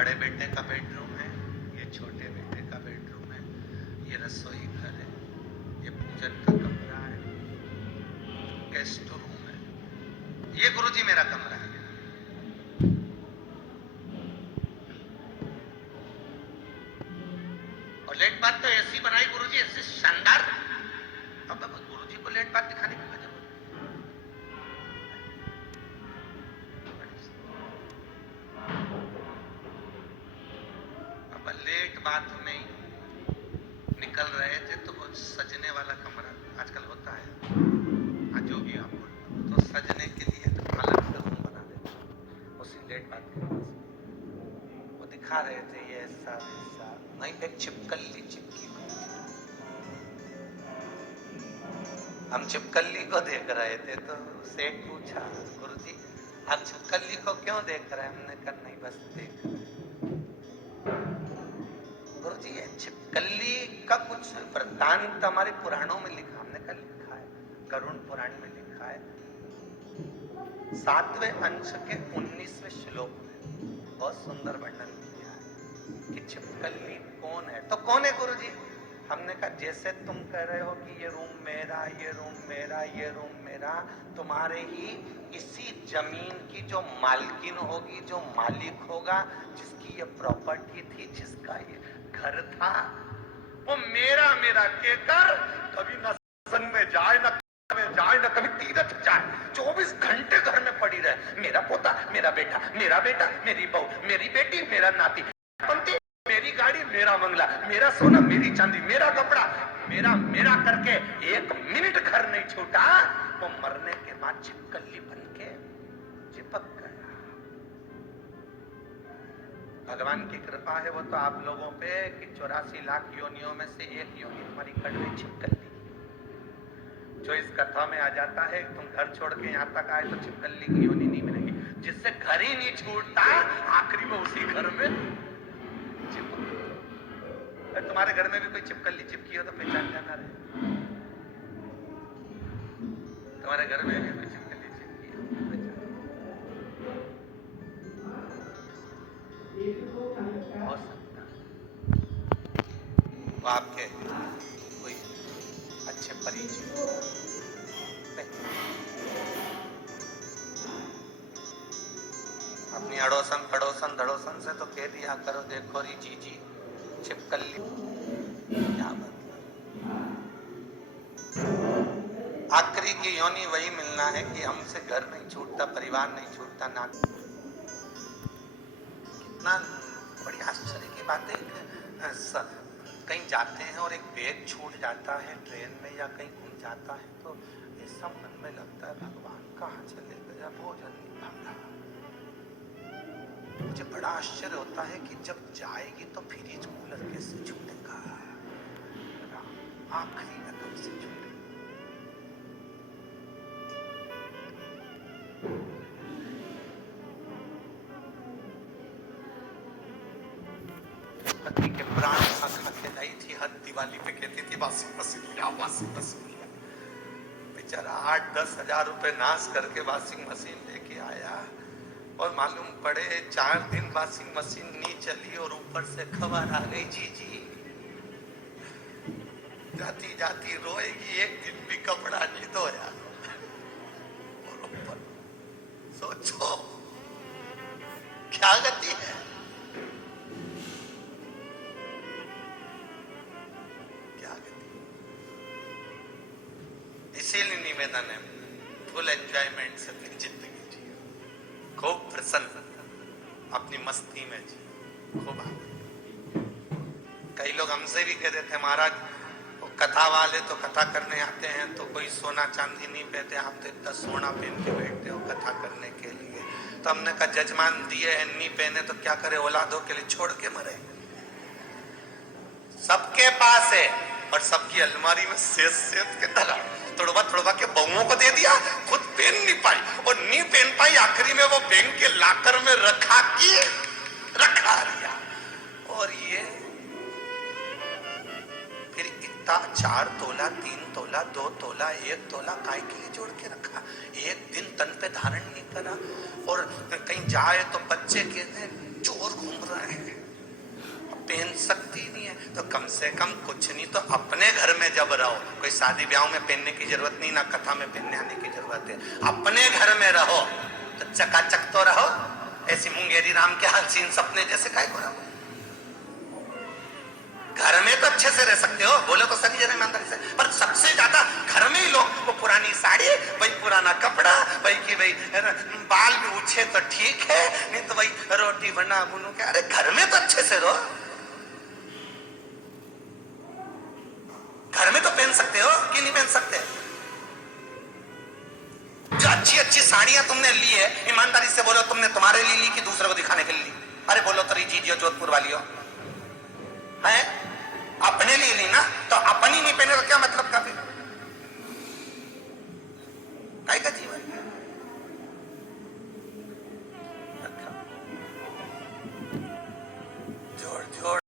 बड़े बेटे का बेडरूम है, ये छोटे बेटे का बेडरूम है, ये रसोई घर है, ये पूजन का कमरा है, गेस्ट रूम है, ये गुरुजी मेरा कमरा है। और लेट बात तो ऐसी बनाई गुरुजी, ऐसी शानदार। अब गुरुजी को लेट बात दिखाने की वजह अब लेट बात में निकल रहे थे तो वो सजने वाला कमरा आजकल होता है, जो भी आप बोल तो सजने के लिए अलग से रूम बना देते, उसी लेट बात के पास वो दिखा रहे थे ये ऐसा वैसा, वहीं पे छिपकली चिपकी हुई थी। हम छिपकली को देख रहे थे तो सेठ पूछा, गुरुजी आप छिपकली को क्यों देख रहे हैं? हमने कहा नहीं बस देख रहे। गुरुजी ये छिपकली का कुछ वृत्तांत हमारे पुराणों में लिखा, हमने कहा लिखा है, गरुड़ पुराण में लिखा है 7वें अंश के 19वें श्लोक में बहुत सुंदर वर्णन किया है कि छिपकली कौन है। तो कौन है गुरुजी? हमने कहा जैसे तुम कह रहे हो कि ये रूम मेरा, ये रूम मेरा, ये रूम मेरा, तुम्हारे ही इसी जमीन की जो मालकिन होगी, जो मालिक होगा, जिसकी ये प्रॉपर्टी थी, जिसका ये घर था, वो मेरा मेरा कहकर कभी न संग में जाए, न में जाए, न कभी तीरथ जाए, 24 घंटे घर में पड़ी रहे। मेरा पोता, मेरा बेटा, मेरा बेटा, मेरी बहू, मेरी बेटी, मेरा नाती, मेरी गाड़ी, मेरा बंगला, मेरा सोना, मेरी चांदी, मेरा कपड़ा, मेरा मेरा करके एक मिनट घर नहीं छूटा। वो मरने के बाद छिपकली बन के चिपक गया। भगवान की कृपा है वो तो आप लोगों पे कि 84 लाख योनियों में से एक योनि हमारी कड़वी छिपकली, जो इस कथा में आ जाता है। तुम घर छोड़ के यहाँ तक आए तो छिपकली की योनि नहीं मिलेगी, जिससे घर ही नहीं छूटता, आखिरी में उसी घर में तुम्हारे घर में भी कोई छिपकली चिपकी हो तो पहचान जाना रहे। तुम्हारे घर में भी कोई छिपकली चिपकी हो सकता वो आपके कोई अच्छे परिचित। अपनी अड़ोसन पड़ोसन धड़ोसन से तो कह दिया करो, देखो री जीजी छिपकली क्या मतलब। आखिरी की योनि वही मिलना है कि हमसे घर नहीं छूटता, परिवार नहीं छूटता, ना। कितना बड़ी आश्चर्य की बात है। कहीं जाते हैं और एक बैग छूट जाता है ट्रेन में या कहीं घूम जाता है तो ऐसा मन में लगता है भगवान कहाँ चले गया, भोजन नहीं भागा। मुझे बड़ा आश्चर्य होता है कि जब जाएगी तो फ्रिज कूलर कैसे छूटेगा, आखिरी रकम से छूटेगा। पति के प्राण खा के गई थी, हर दिवाली पे कहती थी वाशिंग मशीन लिया, वाशिंग मशीन लिया। बेचारा 8-10 हजार रुपए नाश करके वाशिंग मशीन लेके आया और मालूम पड़े 4 दिन वाशिंग मशीन नहीं चली और ऊपर से खबर आ गई जी जाती जाती रोएगी, एक दिन भी कपड़ा नहीं धोया। और ऊपर सोचो क्या गति है। क्या गति। इसीलिए निवेदन है फुल एंजॉयमेंट से अपनी जिंदगी जियो, खूब प्रसन्न अपनी मस्ती में जी, खूब। कई लोग हमसे भी कह देते महाराज कथा वाले तो कथा करने आते हैं तो कोई सोना चांदी नहीं पहनते, आप तो इतना सोना पहन के बैठते हो कथा करने के लिए। तो हमने कहा जजमान दिए हैं नहीं पहने तो क्या करे, औलादों के लिए छोड़ के मरे। सबके पास है और सबकी अलमारी में सेत के तरह तोड़वा के बहुओं को दे दिया, खुद पहन नहीं पाई और नहीं पहन पाई, आखिरी में वो बैंक के लाकर में रखा दिया। और ये फिर इतना 4 तोला 3 तोला 2 तोला 1 तोला काय के लिए जोड़ के रखा, एक दिन तन पे धारण नहीं करा। और कहीं जाए तो बच्चे कहते चोर घूम रहे हैं, पहन सकती नहीं है, तो कम से कम कुछ नहीं तो अपने घर में जब रहो, कोई शादी ब्याह में पहनने की जरूरत नहीं, ना कथा में पहनने आने की जरूरत है, अपने घर में रहो तो चकाचक तो रहो। ऐसी मुंगेरी राम के हसीन सपने जैसे काय को रहो। घर में तो अच्छे से रह सकते हो, बोलो तो सही जरा ईमानदारी से, पर सबसे ज्यादा घर में ही लोग वो पुरानी साड़ी, भाई पुराना कपड़ा, भाई कि भाई बाल भी उछे तो ठीक है, नहीं तो भाई रोटी बना बुनू के। अरे घर में तो अच्छे से रहो, घर में तो पहन सकते हो कि नहीं पहन सकते? जो अच्छी अच्छी साड़ियां तुमने ली है, ईमानदारी से बोलो, तुमने तुम्हारे लिए ली कि दूसरे को दिखाने के लिए ली? अरे बोलो तो जी जो जोधपुर वाली हो है, अपने लिए ली ना, तो अपनी नहीं पहने तो क्या मतलब का फिर? काय का जीवन जोड़ जोड़